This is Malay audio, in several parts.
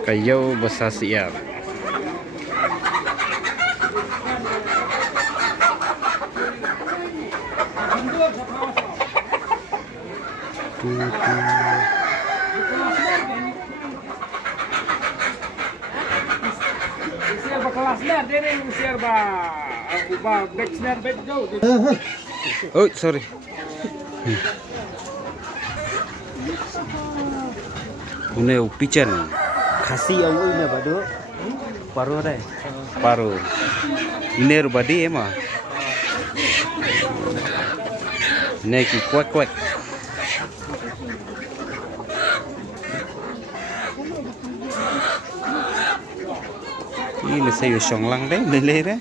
Kayu besar siap. Oh, sorry. Ini pican. Kasih yang ini badu. Paru ada. Paru. Ini rubadi emang. Ini kuek. Ini saya songlang deh, lele deh.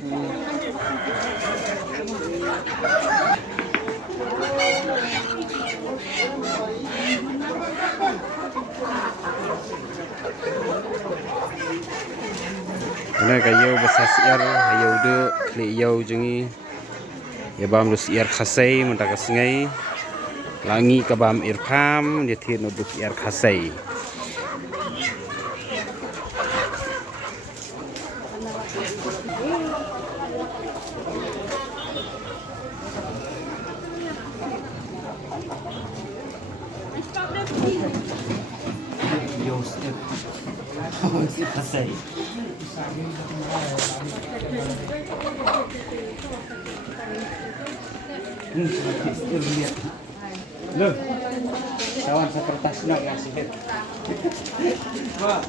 Ini kayu besar siar, kayu de, kayu jengi. Ya bam lu siar khasai, mentaka singai. Langi kabam irfam, dia tiada nuduk siar khasai. Khasai. Loh, kawan sekertas nak ngasih. Wah.